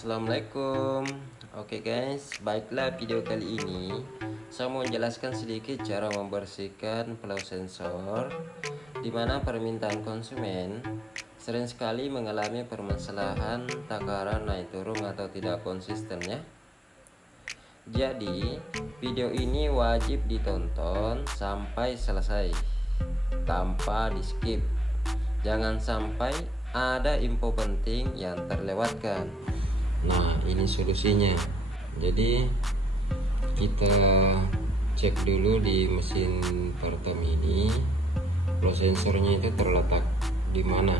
Assalamualaikum. Oke guys, baiklah video kali ini saya mau menjelaskan sedikit cara membersihkan flow sensor di mana permintaan konsumen sering sekali mengalami permasalahan takaran naik turun atau tidak konsisten ya. Jadi, video ini wajib ditonton sampai selesai tanpa di skip. Jangan sampai ada info penting yang terlewatkan. Nah, ini solusinya. Jadi kita cek dulu di mesin Pertam ini flow sensornya itu terletak di mana.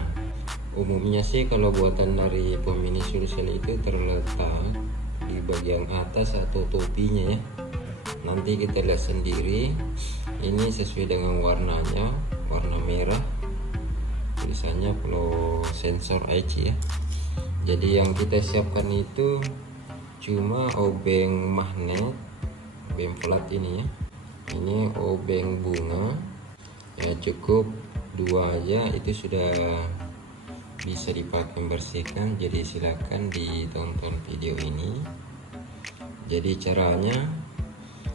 Umumnya sih kalau buatan dari Pemini Solution itu terletak di bagian atas atau topinya ya. Nanti kita lihat sendiri. Ini sesuai dengan warnanya, warna merah, tulisannya flow sensor IC ya. Jadi yang kita siapkan itu cuma obeng magnet, obeng flat ini ya. Ini obeng bunga ya, cukup dua aja itu sudah bisa dipakai membersihkan. Jadi silakan ditonton video ini. Jadi caranya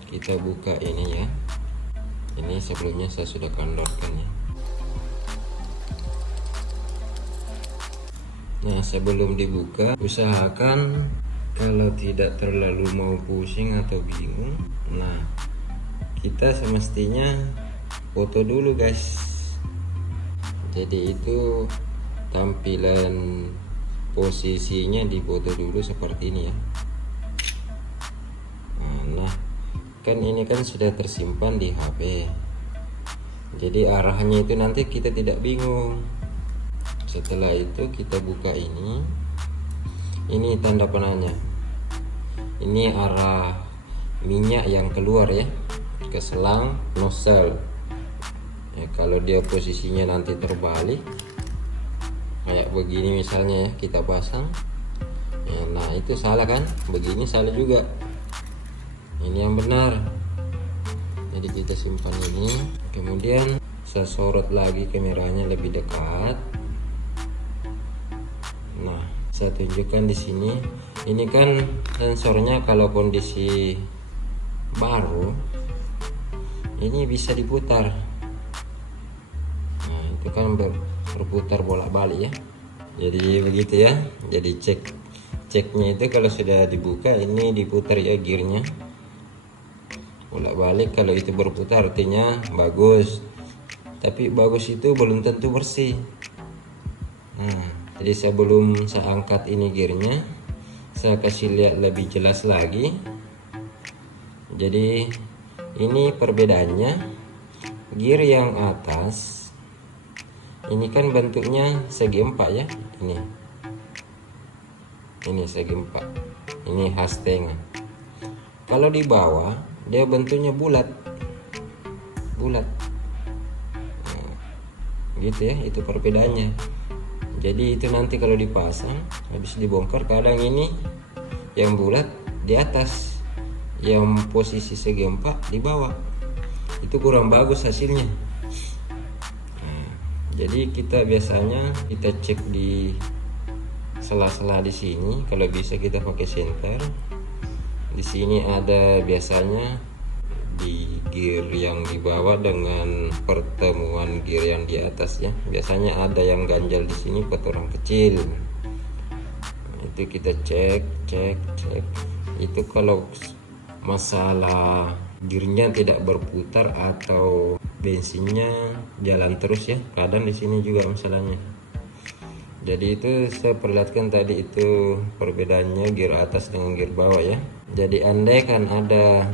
kita buka ini ya. Ini sebelumnya saya sudah kendorkan ya. Nah, sebelum dibuka usahakan kalau tidak terlalu mau pusing atau bingung, nah kita semestinya foto dulu guys. Jadi itu tampilan posisinya difoto dulu seperti ini ya. Nah kan ini kan sudah tersimpan di HP, jadi arahnya itu nanti kita tidak bingung. Setelah itu kita buka ini tanda panahnya, ini arah minyak yang keluar ya ke selang nozzle ya. Kalau dia posisinya nanti terbalik kayak begini misalnya ya, kita pasang ya, nah itu salah kan, begini salah juga, ini yang benar. Jadi kita simpan ini, kemudian saya sorot lagi kameranya lebih dekat. Nah, saya tunjukkan di sini. Ini kan sensornya kalau kondisi baru ini bisa diputar. Nah, itu kan berputar bolak-balik ya. Jadi begitu ya. Jadi ceknya itu kalau sudah dibuka ini diputar ya gearnya. Bolak-balik, kalau itu berputar artinya bagus. Tapi bagus itu belum tentu bersih. Nah, jadi sebelum saya angkat ini gearnya, saya kasih lihat lebih jelas lagi. Jadi ini perbedaannya, gear yang atas ini kan bentuknya segi empat ya, ini segi empat, ini hastengan. Kalau di bawah dia bentuknya bulat nah, gitu ya, itu perbedaannya. Jadi itu nanti kalau dipasang habis dibongkar, kadang ini yang bulat di atas, yang posisi segi empat di bawah, itu kurang bagus hasilnya. Nah, jadi kita biasanya kita cek di sela-sela di sini, kalau bisa kita pakai senter. Di sini ada biasanya di gear yang di bawah dengan pertemuan gear yang di atas ya, biasanya ada yang ganjal di sini kotoran kecil. Itu kita cek. Itu kalau masalah gearnya tidak berputar atau bensinnya jalan terus ya, kadang di sini juga masalahnya. Jadi itu saya perlihatkan tadi itu perbedaannya gear atas dengan gear bawah ya. Jadi andai kan ada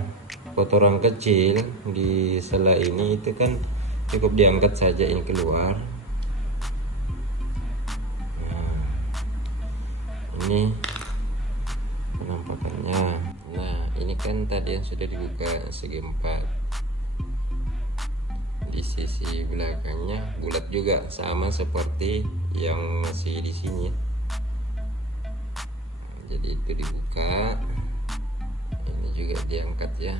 kotoran kecil di sela ini, itu kan cukup diangkat saja ini keluar. Nah, ini penampakannya. Nah, ini kan tadi yang sudah dibuka segi empat. Di sisi belakangnya bulat juga, sama seperti yang masih di sini. Jadi itu dibuka, ini juga diangkat ya.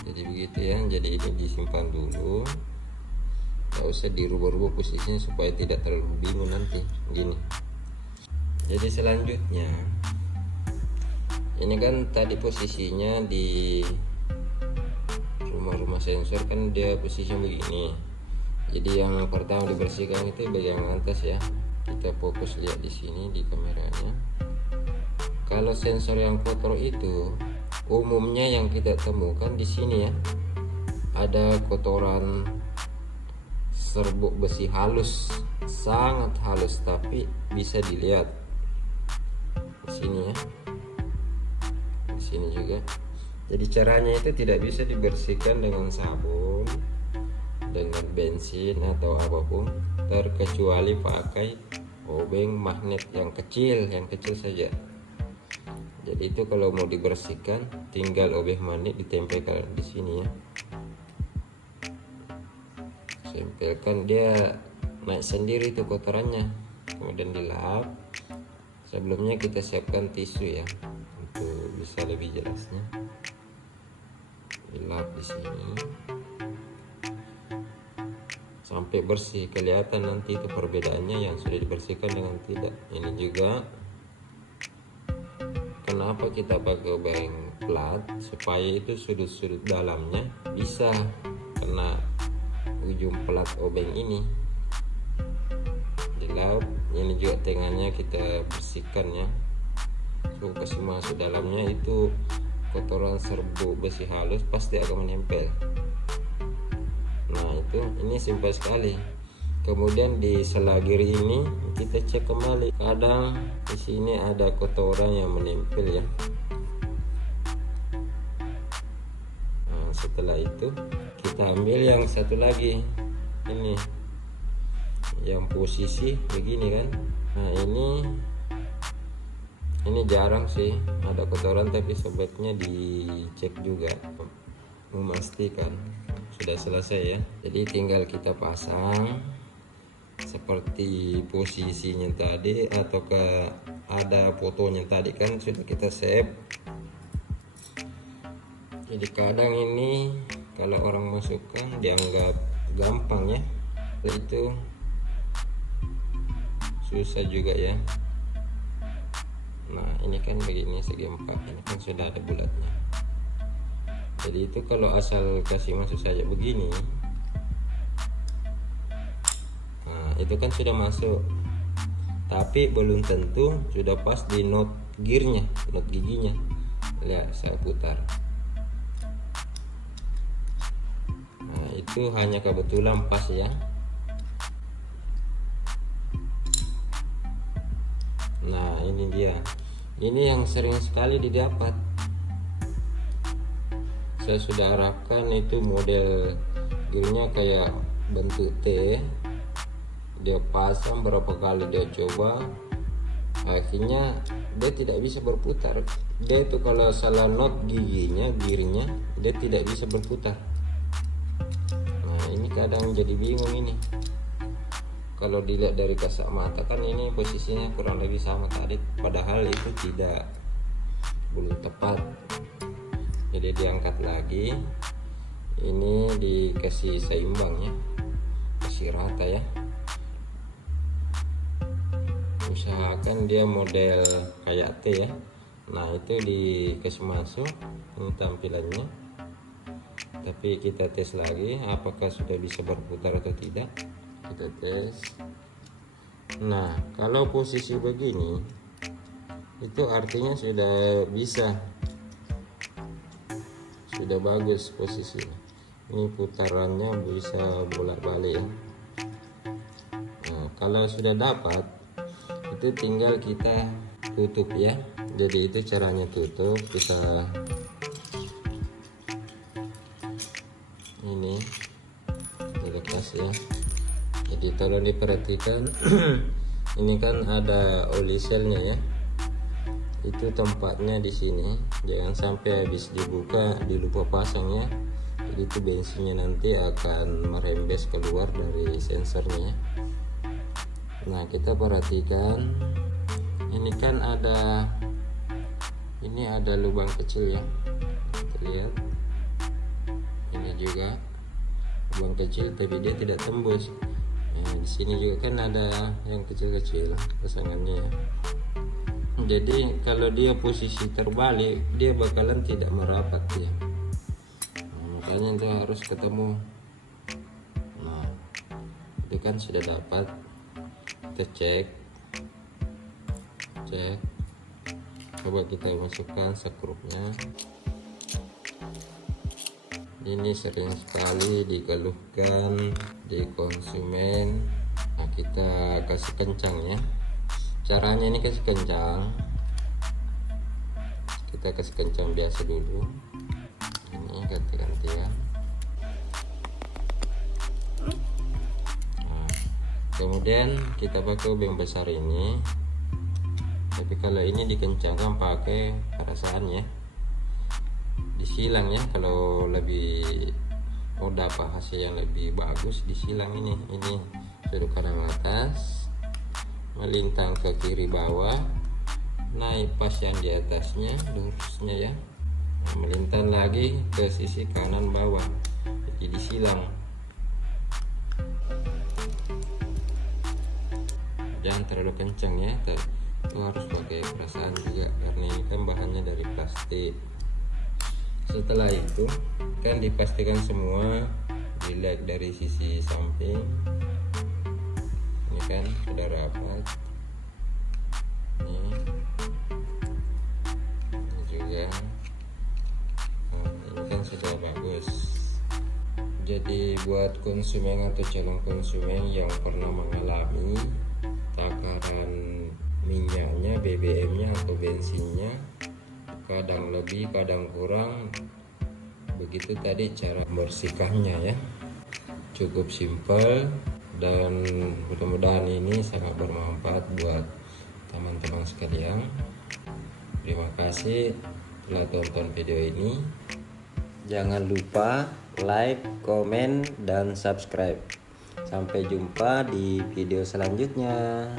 Jadi begitu ya. Jadi ini disimpan dulu, nggak usah dirubah-rubah posisinya supaya tidak terlalu bingung nanti gini. Jadi selanjutnya ini kan tadi posisinya di rumah sensor kan dia posisinya begini. Jadi yang pertama dibersihkan itu bagian atas ya. Kita fokus lihat di sini di kameranya. Kalau sensor yang kotor itu umumnya yang kita temukan di sini ya, ada kotoran serbuk besi halus, sangat halus, tapi bisa dilihat di sini ya, di sini juga. Jadi caranya itu tidak bisa dibersihkan dengan sabun, dengan bensin atau apapun, terkecuali pakai obeng magnet yang kecil saja. Jadi itu kalau mau dibersihkan tinggal obeng magnet ditempelkan di sini ya. Tempelkan, dia naik sendiri itu kotorannya, kemudian dilap. Sebelumnya kita siapkan tisu ya untuk bisa lebih jelasnya. Dilap di sini sampai bersih, kelihatan nanti itu perbedaannya yang sudah dibersihkan dengan tidak. Ini juga kenapa kita pakai obeng plat, supaya itu sudut-sudut dalamnya bisa kena ujung plat obeng ini. Dilap, ini juga tengahnya kita bersihkan ya. So kasih masuk dalamnya itu kotoran serbuk besi halus pasti akan menempel. Nah itu, ini simpel sekali. Kemudian di selagir ini kita cek kembali, kadang di sini ada kotoran yang menempel ya. Nah, setelah itu kita ambil yang satu lagi, ini yang posisi begini kan. Nah ini jarang sih ada kotoran, tapi sebaiknya dicek juga memastikan sudah selesai ya. Jadi tinggal kita pasang seperti posisinya tadi, ataukah ada fotonya tadi kan sudah kita save. Jadi kadang ini kalau orang masukkan dianggap gampang ya, itu susah juga ya. Nah ini kan begini segi 4, ini kan sudah ada bulatnya. Jadi itu kalau asal kasih masuk saja begini, nah itu kan sudah masuk, tapi belum tentu sudah pas di not gearnya, not giginya. Lihat saya putar. Nah itu hanya kebetulan pas ya. Nah ini dia, ini yang sering sekali didapat. Saya sudah harapkan itu model gearnya kayak bentuk T, dia pasang berapa kali dia coba, akhirnya dia tidak bisa berputar. Dia itu kalau salah not giginya, gearnya, dia tidak bisa berputar. Nah ini kadang jadi bingung ini. Kalau dilihat dari kasat mata kan ini posisinya kurang lebih sama tadi, padahal itu tidak, belum tepat. Jadi diangkat lagi, ini dikasih seimbang ya, kasih rata ya. Usahakan dia model kayak T ya. Nah itu dikasih masuk, ini tampilannya. Tapi kita tes lagi apakah sudah bisa berputar atau tidak. Kita tes. Nah kalau posisi begini itu artinya sudah bisa, sudah bagus posisinya. Ini putarannya bisa bolak-balik ya. Nah kalau sudah dapat, itu tinggal kita tutup ya. Jadi itu caranya tutup, kita ini dilepas ya. Jadi tolong diperhatikan. Ini kan ada oli selnya ya, itu tempatnya di sini, jangan sampai habis dibuka dilupa pasangnya. Jadi itu bensinnya nanti akan merembes keluar dari sensornya. Nah kita perhatikan, ini kan ada, ini ada lubang kecil ya, kita lihat ini juga lubang kecil, tapi dia tidak tembus. Nah, di sini juga kan ada yang kecil-kecil pasangannya ya. Jadi kalau dia posisi terbalik, dia bakalan tidak merapat ya. Makanya itu harus ketemu. Nah, itu kan sudah dapat. Kita cek. Coba kita masukkan sekrupnya. Ini sering sekali dikeluhkan di konsumen. Nah, kita kasih kencang ya. Caranya ini kasih kencang. Kita kasih kencang biasa dulu. Ini ganti-gantian. Nah, kemudian kita pakai obeng besar ini. Tapi kalau ini dikencangkan pakai perasaan ya. Disilang ya, kalau lebih dapat hasil yang lebih bagus disilang ini sudut kanan atas, melintang ke kiri bawah, naik pas yang di atasnya lurusnya ya. Nah, melintang lagi ke sisi kanan bawah, jadi disilang. Jangan terlalu kencang ya, itu harus pakai perasaan juga karena ini kan bahannya dari plastik. Setelah itu kan dipastikan semua, dilihat dari sisi samping. Ini kan sudah rapat. Ini juga. Nah, ini kan sudah bagus. Jadi buat konsumen atau calon konsumen yang pernah mengalami takaran minyaknya, BBM-nya atau bensinnya, kadang lebih kadang kurang, begitu tadi cara membersihkannya ya. Cukup simpel dan mudah-mudahan ini sangat bermanfaat buat teman-teman sekalian. Terima kasih telah tonton video ini. Jangan lupa like, komen, dan subscribe. Sampai jumpa di video selanjutnya.